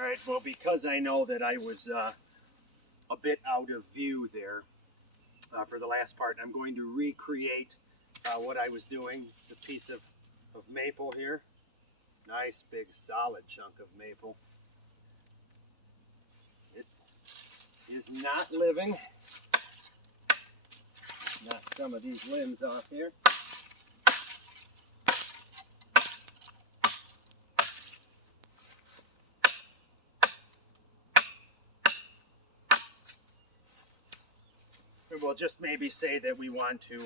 All right, well, because I know that I was a bit out of view there for the last part, I'm going to recreate what I was doing. It's a piece of maple here. Nice big solid chunk of maple. It is not living. Knock some of these limbs off here. And we'll just maybe say that we want to,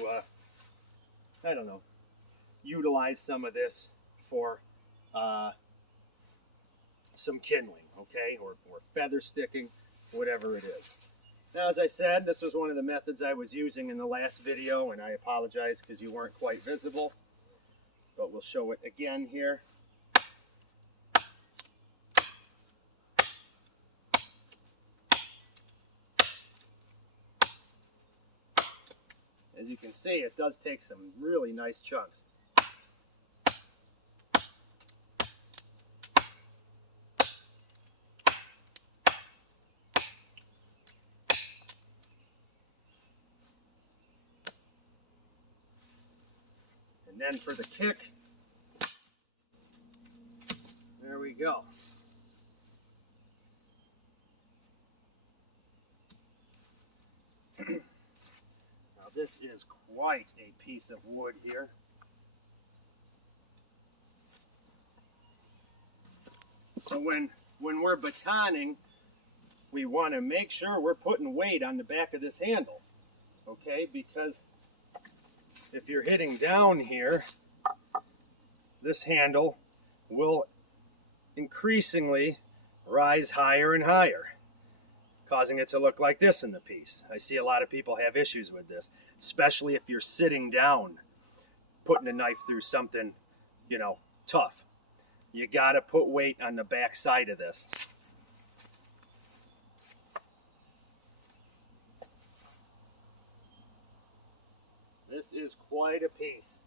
I don't know, utilize some of this for some kindling, okay, or feather sticking, whatever it is. Now, as I said, this was one of the methods I was using in the last video, and I apologize because you weren't quite visible, but we'll show it again here. As you can see, it does take some really nice chunks. And then for the kick, there we go. Now this is quite a piece of wood here. So when we're batoning, we want to make sure we're putting weight on the back of this handle, okay? Because if you're hitting down here, this handle will increasingly rise higher and higher, causing it to look like this in the piece. I see a lot of people have issues with this, especially if you're sitting down, putting a knife through something, you know, tough. You gotta put weight on the back side of this. This is quite a piece.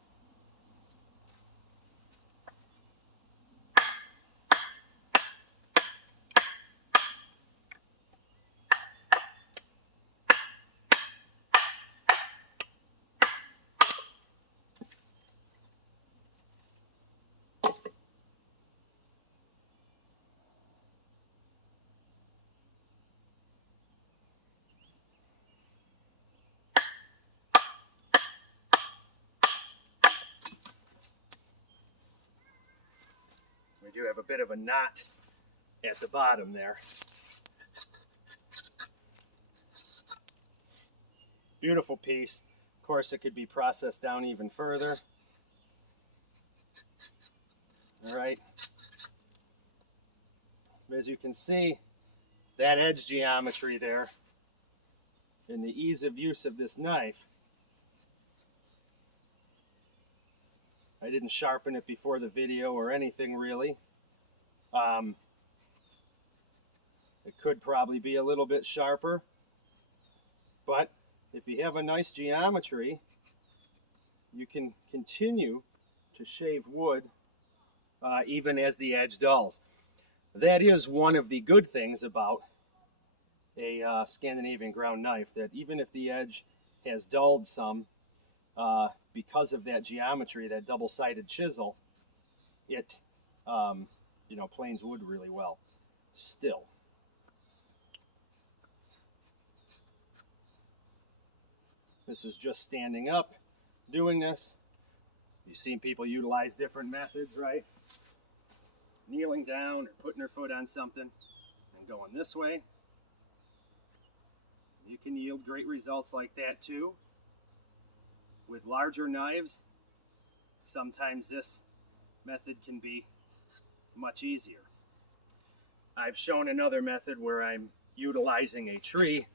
We do have a bit of a knot at the bottom there. Beautiful piece. Of course, it could be processed down even further. All right. As you can see, that edge geometry there and the ease of use of this knife. I didn't sharpen it before the video or anything really. It could probably be a little bit sharper, but if you have a nice geometry, you can continue to shave wood even as the edge dulls. That is one of the good things about a Scandinavian ground knife, that even if the edge has dulled some, because of that geometry, that double-sided chisel, it you know, planes wood really well still. This is just standing up, doing this. You've seen people utilize different methods, right? Kneeling down or putting their foot on something and going this way. You can yield great results like that too. With larger knives, sometimes this method can be much easier. I've shown another method where I'm utilizing a tree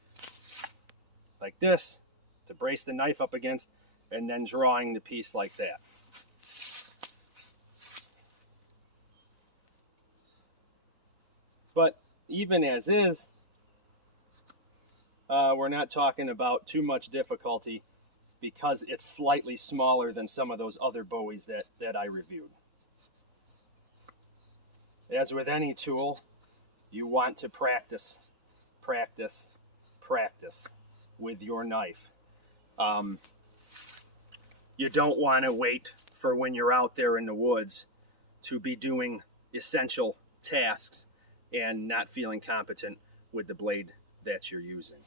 like this to brace the knife up against and then drawing the piece like that. But even as is, we're not talking about too much difficulty because it's slightly smaller than some of those other Bowies that I reviewed. As with any tool, You want to practice, practice, practice with your knife. You don't want to wait for when you're out there in the woods to be doing essential tasks and not feeling competent with the blade that you're using.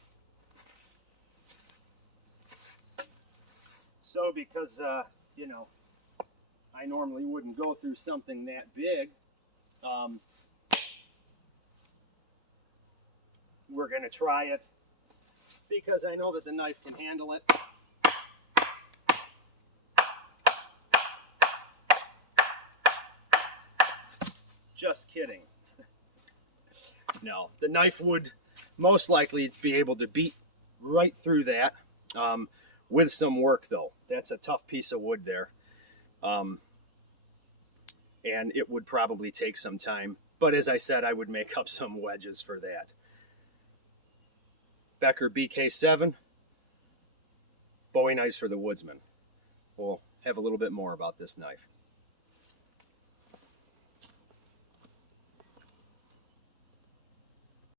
So because, you know, I normally wouldn't go through something that big, we're going to try it because I know that the knife can handle it. Just kidding. No, the knife would most likely be able to beat right through that with some work, though. That's a tough piece of wood there. And it would probably take some time. But as I said, I would make up some wedges for that. Becker BK7, Bowie knives for the Woodsman. We'll have a little bit more about this knife.